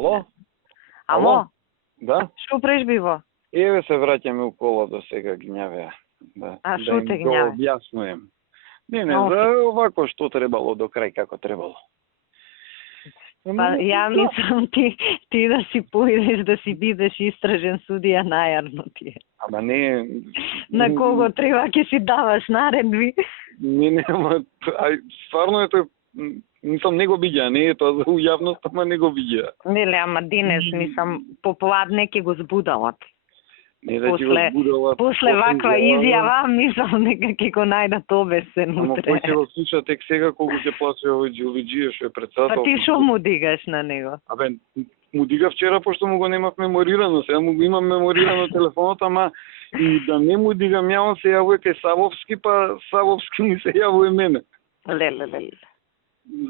Ало? Ало, Да? што преш биво? Еве се враќаме у кола до сега гњавеа. Да, А да што им те го гњави? објаснуjem. Не, Окей. за овако што требало до крај како требало. Па ја мислам ти да си поидеш да си бидеш истражен судија најарно ти е. Ама не... На кого треба ќе си даваш наредби? Не, ама... Стварно е тој... Мислам, не го видја, не е тоа за јавност, ама не го видја. Неле, ама денес мислам попладне ќе го збудалат. Не да ти го збудала... После ваква изјава, мислам дека ќе го најдат обесен Ама утре. кој ќе го слуша тек сега колку ќе плаче овој Джилвиџиев што е председател? Па ти шо му дигаш на него? Абе, му дига вчера пошто му го немав меморирано, сега му го имам меморирано телефонот, ама и да не му дигам ја, он се јавува кај Савовски, па Савовски ми се јавува мене. Леле.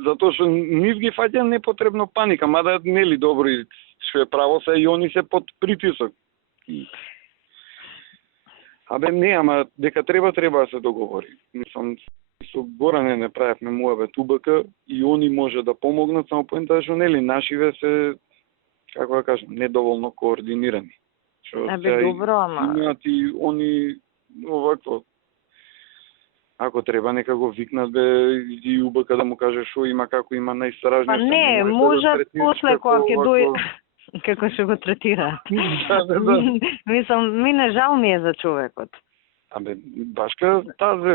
Затоа што нив ги фаќа непотребно паника, мада нели добро и што е право се и они се под притисок. Абе не, ама дека треба да се договори. Мислам, со Горане не правевме муабет УБК и они може да помогнат, само поентата што нели нашиве се, како да кажам, недоволно координирани. Абе добро, ама... Имаат и они овакво. Ако треба, нека го викнат бе и УБК да му каже што има, како има најстражни. Па не, можат после кога ќе дојде... Како ќе го третираат. Да. Мислам, мене жал ми е за човекот. Абе, башка тазе...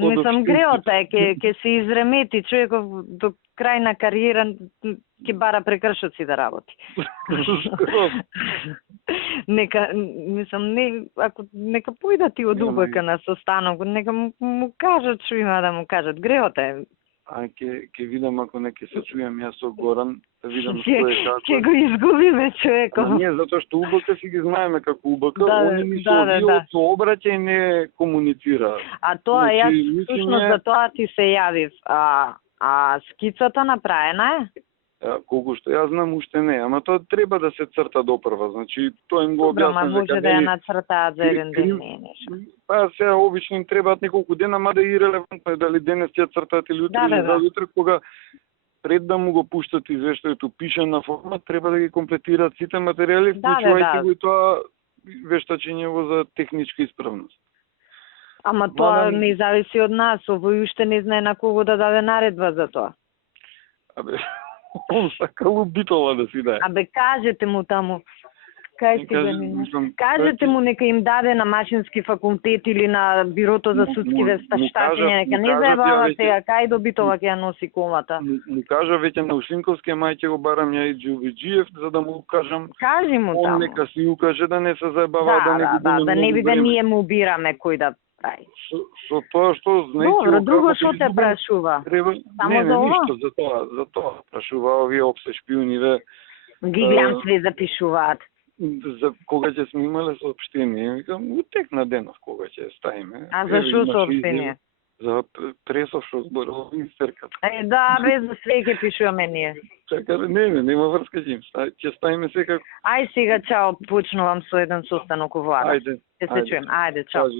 Мислам, греота е, ќе се изремети човеков до крај на кариера, ќе бара прекршоци да работи. Нека појдат и од УБК на состанок, нека му кажат што има да му кажат. Греота е. А ќе видам ако не ќе се чујам јас со Горан, да видам што е како. Ќе го изгубиме човеков. Не, затоа што УБК си ги знаеме како УБК, они ни се да. со обраќај не комуницираат. А тоа Значи, јас всушност за тоа ти се јавив. А скицата направена е? Колку што јас знам уште не, ама тоа треба да се црта допрва, значи тоа им го објаснам дека може да ја нацртаат за еден ден, не е нешто. Па сега обично им требаат неколку дена, мада и релевантно е дали денес ќе цртаат или утре или заутре, кога пред да му го пуштат извештајето пишана форма, треба да ги комплетираат сите материјали, вклучувајќи го и тоа вештачењево за техничка исправност. Ама тоа не зависи од нас, овој уште не знае на кого да даде наредба за тоа. Абе, он сакал битола да си даде. Абе, кажете му таму. Кажете му нека им даде на машински факултет или на бирото за судски вештачење, нека не заебава сега, кај до битова ќе ја носи колата. Му кажа веќе на Ушинковски, мај ќе го барам ја и Джилвиџиев, за да му кажам. Кажи му таму. Он нека си укаже да не се заебава, да не биде ние му убираме кој да прави. Со тоа што знаете... Добро, друго што те прашува? Не, ништо, за тоа прашува овие опсе шпиониве. Ги гледам све запишуваат. За кога ќе сме имале соопштение, викам, утекна денов кога ќе ставиме. А за што соопштение? За пресов што зборува министерката. Да, без за све ќе пишуваме ние. Чака, нема врска ќе ставиме секако. Ај сега, чао, почнувам со еден состанок во Ајде. Ќе се чуем. Ајде, чао.